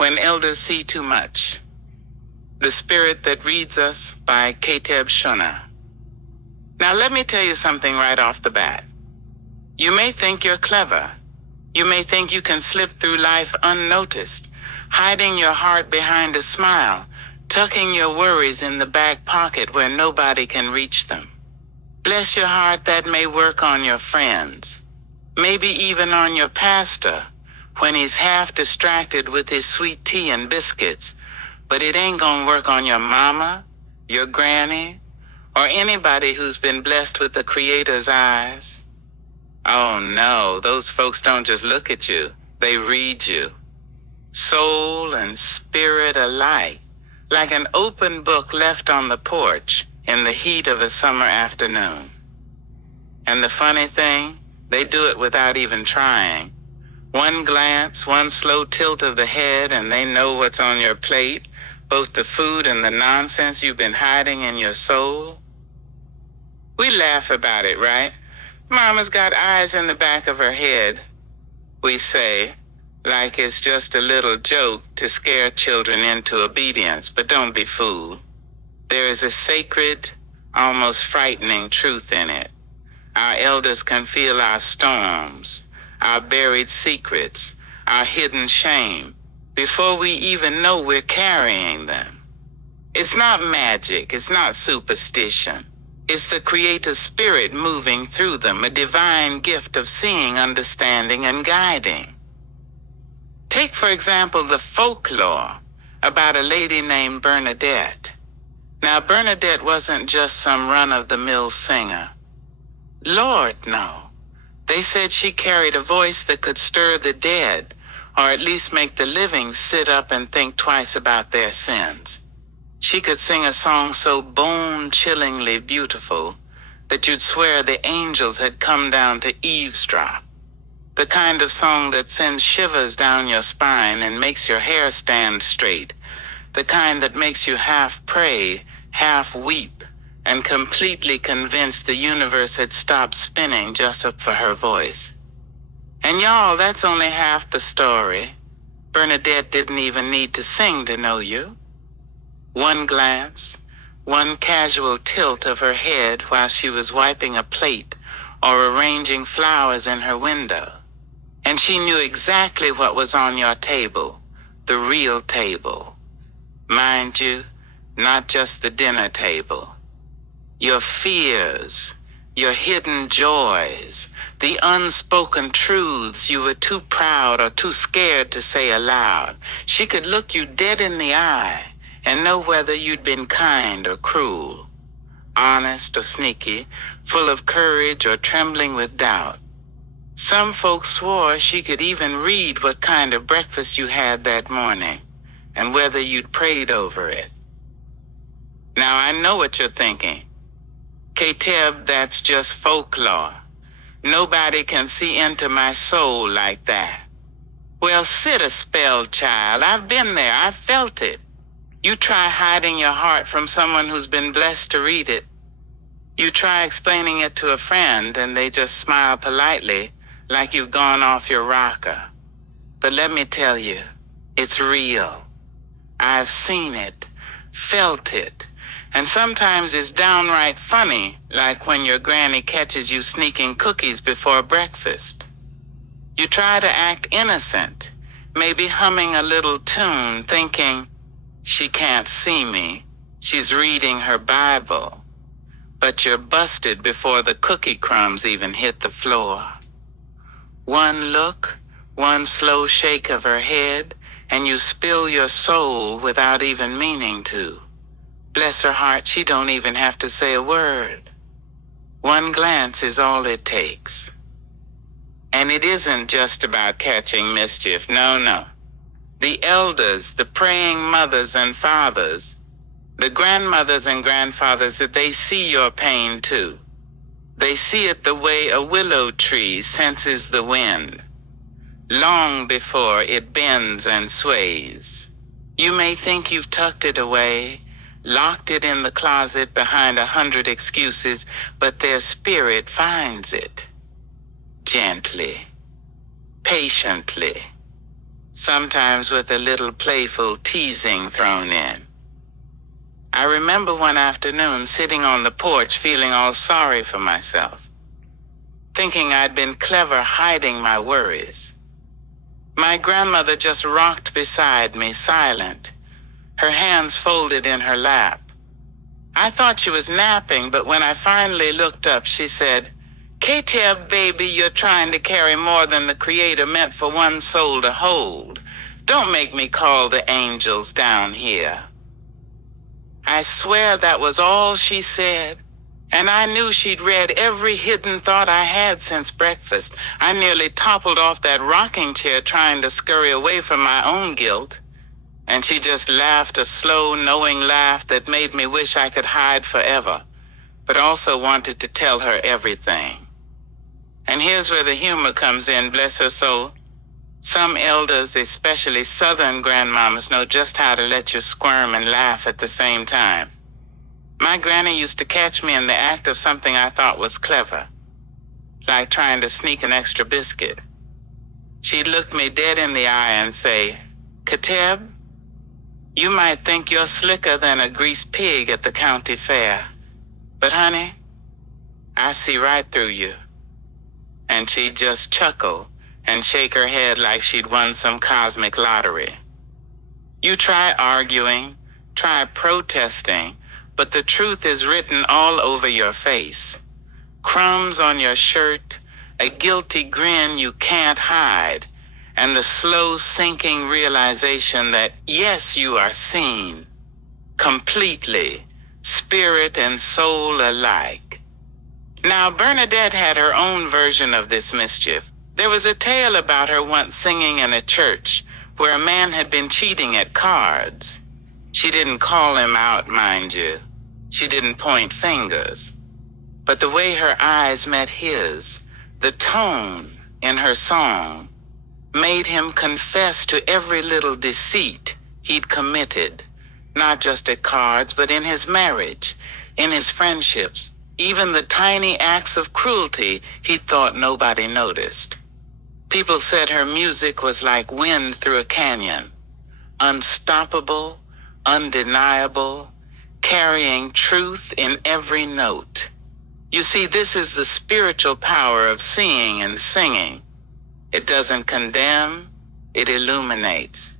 When Elders See Too Much. The Spirit That Reads Us by Keteb Shuna. Now let me tell you something right off the bat. You may think you're clever. You may think you can slip through life unnoticed, hiding your heart behind a smile, tucking your worries in the back pocket where nobody can reach them. Bless your heart, that may work on your friends, maybe even on your pastor, when he's half distracted with his sweet tea and biscuits, but it ain't gonna work on your mama, your granny, or anybody who's been blessed with the Creator's eyes. Oh no, those folks don't just look at you, they read you. Soul and spirit alike, like an open book left on the porch in the heat of a summer afternoon. And the funny thing, they do it without even trying. One glance, one slow tilt of the head, and they know what's on your plate, both the food and the nonsense you've been hiding in your soul. We laugh about it, right? Mama's got eyes in the back of her head, we say, like it's just a little joke to scare children into obedience, but don't be fooled. There is a sacred, almost frightening truth in it. Our elders can feel our storms, our buried secrets, our hidden shame, before we even know we're carrying them. It's not magic, it's not superstition. It's the Creator Spirit moving through them, a divine gift of seeing, understanding, and guiding. Take, for example, the folklore about a lady named Bernadette. Now, Bernadette wasn't just some run-of-the-mill singer. Lord, no. They said she carried a voice that could stir the dead, or at least make the living sit up and think twice about their sins. She could sing a song so bone-chillingly beautiful that you'd swear the angels had come down to eavesdrop. The kind of song that sends shivers down your spine and makes your hair stand straight. The kind that makes you half pray, half weep, and completely convinced the universe had stopped spinning just for her voice. And y'all, that's only half the story. Bernadette didn't even need to sing to know you. One glance, one casual tilt of her head while she was wiping a plate or arranging flowers in her window, and she knew exactly what was on your table, the real table. Mind you, not just the dinner table. Your fears, your hidden joys, the unspoken truths you were too proud or too scared to say aloud. She could look you dead in the eye and know whether you'd been kind or cruel, honest or sneaky, full of courage or trembling with doubt. Some folks swore she could even read what kind of breakfast you had that morning and whether you'd prayed over it. Now I know what you're thinking. Keteb, that's just folklore. Nobody can see into my soul like that. Well, sit a spell, child. I've been there. I've felt it. You try hiding your heart from someone who's been blessed to read it. You try explaining it to a friend and they just smile politely like you've gone off your rocker. But let me tell you, it's real. I've seen it, felt it. And sometimes it's downright funny, like when your granny catches you sneaking cookies before breakfast. You try to act innocent, maybe humming a little tune, thinking, she can't see me, she's reading her Bible. But you're busted before the cookie crumbs even hit the floor. One look, one slow shake of her head, and you spill your soul without even meaning to. Bless her heart, she don't even have to say a word. One glance is all it takes. And it isn't just about catching mischief, no. The elders, the praying mothers and fathers, the grandmothers and grandfathers, that they see your pain too. They see it the way a willow tree senses the wind, long before it bends and sways. You may think you've tucked it away, locked it in the closet behind 100 excuses, but their spirit finds it. Gently, patiently, sometimes with a little playful teasing thrown in. I remember one afternoon sitting on the porch feeling all sorry for myself, thinking I'd been clever hiding my worries. My grandmother just rocked beside me, silent, her hands folded in her lap. I thought she was napping, but when I finally looked up, she said, "K-Teb, baby, you're trying to carry more than the Creator meant for one soul to hold. Don't make me call the angels down here." I swear that was all she said, and I knew she'd read every hidden thought I had since breakfast. I nearly toppled off that rocking chair trying to scurry away from my own guilt, and she just laughed a slow, knowing laugh that made me wish I could hide forever, but also wanted to tell her everything. And here's where the humor comes in, bless her soul. Some elders, especially Southern grandmamas, know just how to let you squirm and laugh at the same time. My granny used to catch me in the act of something I thought was clever, like trying to sneak an extra biscuit. She'd look me dead in the eye and say, "K-Teb, you might think you're slicker than a greased pig at the county fair, but honey, I see right through you." And she'd just chuckle and shake her head like she'd won some cosmic lottery. You try arguing, try protesting, but the truth is written all over your face. Crumbs on your shirt, a guilty grin you can't hide, and the slow sinking realization that yes, you are seen, completely, spirit and soul alike. Now, Bernadette had her own version of this mischief. There was a tale about her once singing in a church where a man had been cheating at cards. She didn't call him out, mind you. She didn't point fingers. But the way her eyes met his, the tone in her song, made him confess to every little deceit he'd committed, not just at cards, but in his marriage, in his friendships, even the tiny acts of cruelty he thought nobody noticed. People said her music was like wind through a canyon, unstoppable, undeniable, carrying truth in every note. You see, this is the spiritual power of seeing and singing. It doesn't condemn, it illuminates.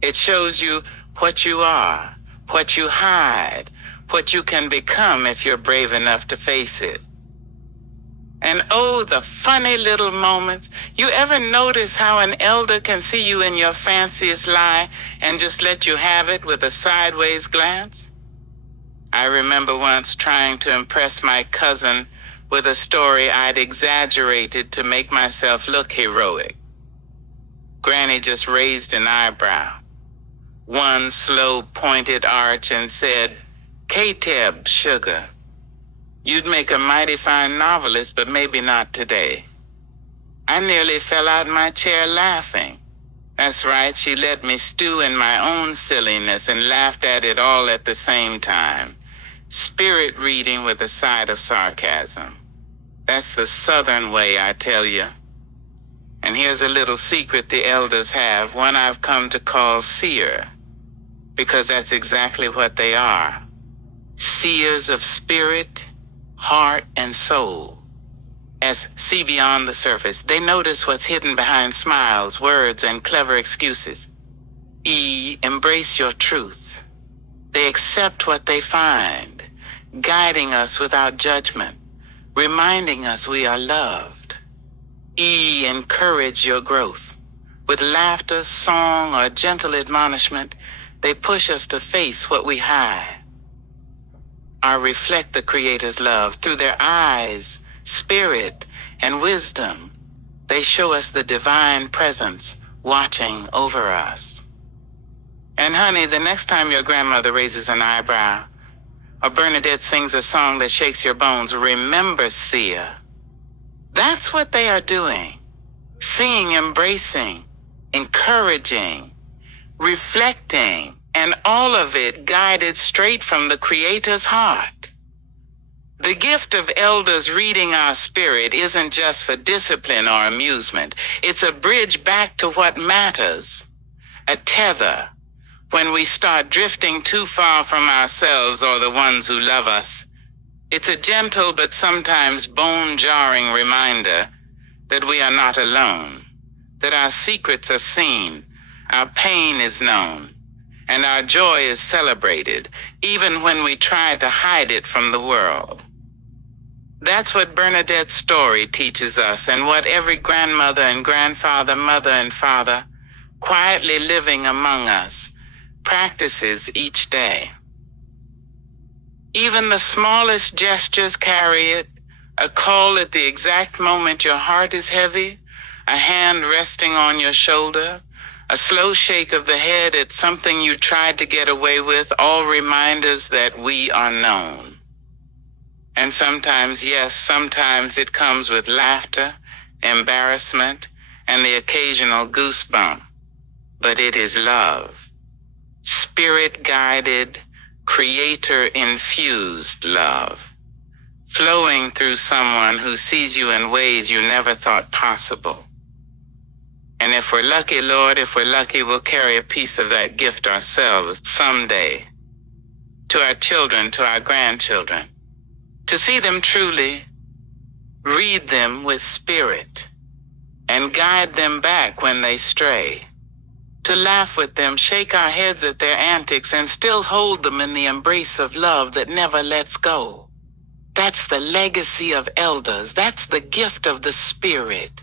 It shows you what you are, what you hide, what you can become if you're brave enough to face it. And oh, the funny little moments. You ever notice how an elder can see you in your fanciest lie and just let you have it with a sideways glance? I remember once trying to impress my cousin with a story I'd exaggerated to make myself look heroic. Granny just raised an eyebrow, one slow pointed arch, and said, "K-Teb, sugar. You'd make a mighty fine novelist, but maybe not today." I nearly fell out of my chair laughing. That's right, she let me stew in my own silliness and laughed at it all at the same time. Spirit reading with a side of sarcasm. That's the Southern way, I tell you. And here's a little secret the elders have, one I've come to call seer, because that's exactly what they are. Seers of spirit, heart, and soul. As see beyond the surface, they notice what's hidden behind smiles, words, and clever excuses. Embrace your truth. They accept what they find, guiding us without judgment, reminding us we are loved. Encourage your growth. With laughter, song, or gentle admonishment, they push us to face what we hide. Or reflect the Creator's love through their eyes, spirit, and wisdom. They show us the divine presence watching over us. And honey, the next time your grandmother raises an eyebrow, or Bernadette sings a song that shakes your bones, remember, Sia. That's what they are doing. Seeing, embracing, encouraging, reflecting, and all of it guided straight from the Creator's heart. The gift of elders reading our spirit isn't just for discipline or amusement. It's a bridge back to what matters, a tether when we start drifting too far from ourselves or the ones who love us. It's a gentle but sometimes bone-jarring reminder that we are not alone, that our secrets are seen, our pain is known, and our joy is celebrated, even when we try to hide it from the world. That's what Bernadette's story teaches us, and what every grandmother and grandfather, mother and father, quietly living among us, practices each day. Even the smallest gestures carry it, a call at the exact moment your heart is heavy, a hand resting on your shoulder, a slow shake of the head at something you tried to get away with, all reminders that we are known. And sometimes, yes, sometimes it comes with laughter, embarrassment, and the occasional goosebump. But it is love. Spirit-guided, creator-infused love, flowing through someone who sees you in ways you never thought possible. And if we're lucky, Lord, if we're lucky, we'll carry a piece of that gift ourselves someday, to our children, to our grandchildren, to see them truly, read them with spirit, and guide them back when they stray, to laugh with them, shake our heads at their antics, and still hold them in the embrace of love that never lets go. That's the legacy of elders. That's the gift of the Spirit.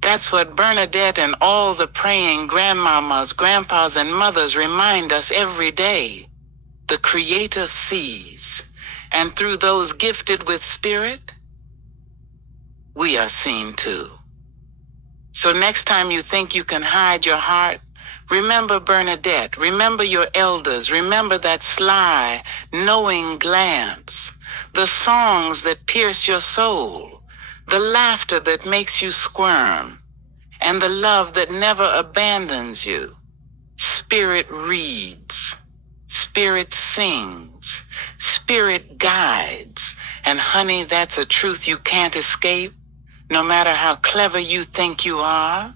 That's what Bernadette and all the praying grandmamas, grandpas, and mothers remind us every day. The Creator sees, and through those gifted with Spirit, we are seen too. So next time you think you can hide your heart, remember Bernadette, remember your elders, remember that sly, knowing glance, the songs that pierce your soul, the laughter that makes you squirm, and the love that never abandons you. Spirit reads, Spirit sings, Spirit guides, and honey, that's a truth you can't escape, no matter how clever you think you are.